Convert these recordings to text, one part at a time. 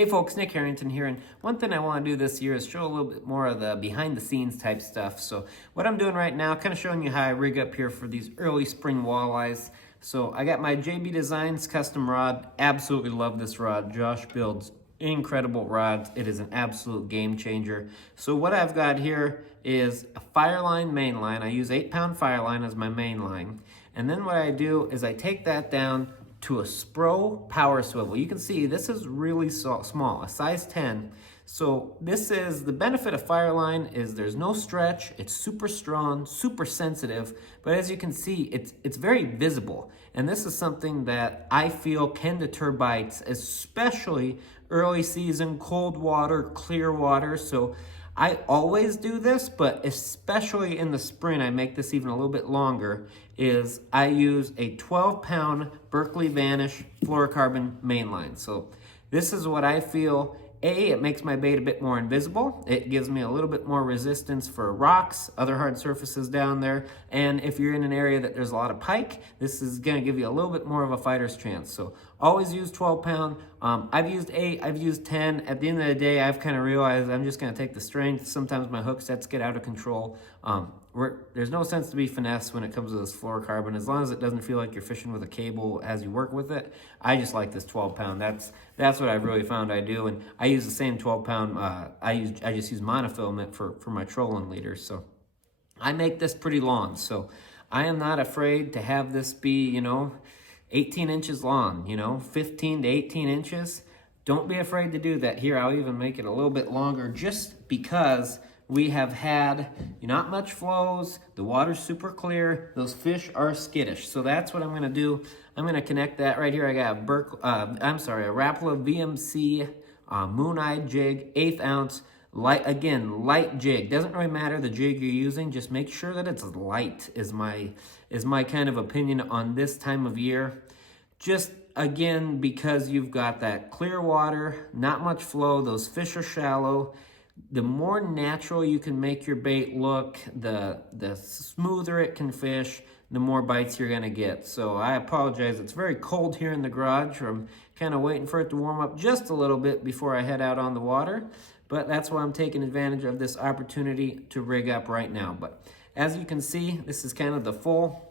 Hey folks, Nick Harrington here, and one thing I want to do this year is show a little bit more of the behind the scenes type stuff. So what I'm doing right now, kind of showing you how I rig up here for these early spring walleyes. So I got my JB Designs custom rod. Absolutely love this rod. Josh builds incredible rods. It is an absolute game changer. So what I've got here is a Fireline mainline. I use 8-pound Fireline as my main line. And then what I do is I take that down to a Spro power swivel. You can see this is really small, a size 10. So this is the benefit of Fireline is there's no stretch, it's super strong, super sensitive, but as you can see, it's very visible. And this is something that I feel can deter bites, especially early season, cold water, clear water. So I always do this, but especially in the spring, I make this even a little bit longer, is I use a 12-pound Berkley Vanish Fluorocarbon mainline. So this is what I feel. It makes my bait a bit more invisible. It gives me a little bit more resistance for rocks, other hard surfaces down there. And if you're in an area that there's a lot of pike, this is gonna give you a little bit more of a fighter's chance. So always use 12-pound. I've used 8, I've used 10. At the end of the day, I've kind of realized I'm just gonna take the strength. Sometimes my hook sets get out of control. There's no sense to be finesse when it comes to this fluorocarbon. As long as it doesn't feel like you're fishing with a cable as you work with it, I just like this 12-pound. That's what I've really found I do. And I use the same 12-pound. I just use monofilament for my trolling leaders. So I make this pretty long. So I am not afraid to have this be, 18 inches long, 15 to 18 inches. Don't be afraid to do that. Here, I'll even make it a little bit longer just because we have had not much flows, the water's super clear, those fish are skittish. So that's what I'm gonna do. I'm gonna connect that right here. I got a Rapala VMC Mooneye Jig, 1/8 ounce, light jig. Doesn't really matter the jig you're using, just make sure that it's light is my kind of opinion on this time of year. Just again, because you've got that clear water, not much flow, those fish are shallow. The more natural you can make your bait look, the smoother it can fish, the more bites you're gonna get. So I apologize, it's very cold here in the garage. I'm kind of waiting for it to warm up just a little bit before I head out on the water. But that's why I'm taking advantage of this opportunity to rig up right now. But as you can see, this is kind of the full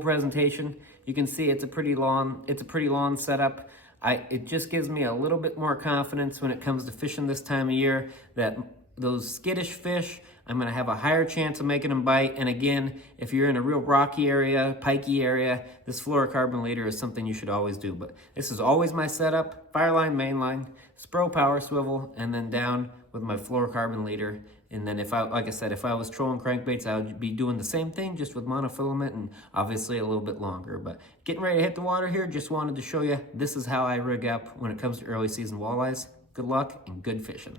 presentation. You can see it's a pretty long setup. It just gives me a little bit more confidence when it comes to fishing this time of year that those skittish fish, I'm gonna have a higher chance of making them bite. And again, if you're in a real rocky area, pikey area, this fluorocarbon leader is something you should always do. But this is always my setup: Fireline mainline, Spro power swivel, and then down with my fluorocarbon leader. And then like I said, if I was trolling crankbaits, I would be doing the same thing, just with monofilament and obviously a little bit longer. But getting ready to hit the water here, just wanted to show you this is how I rig up when it comes to early season walleyes. Good luck and good fishing.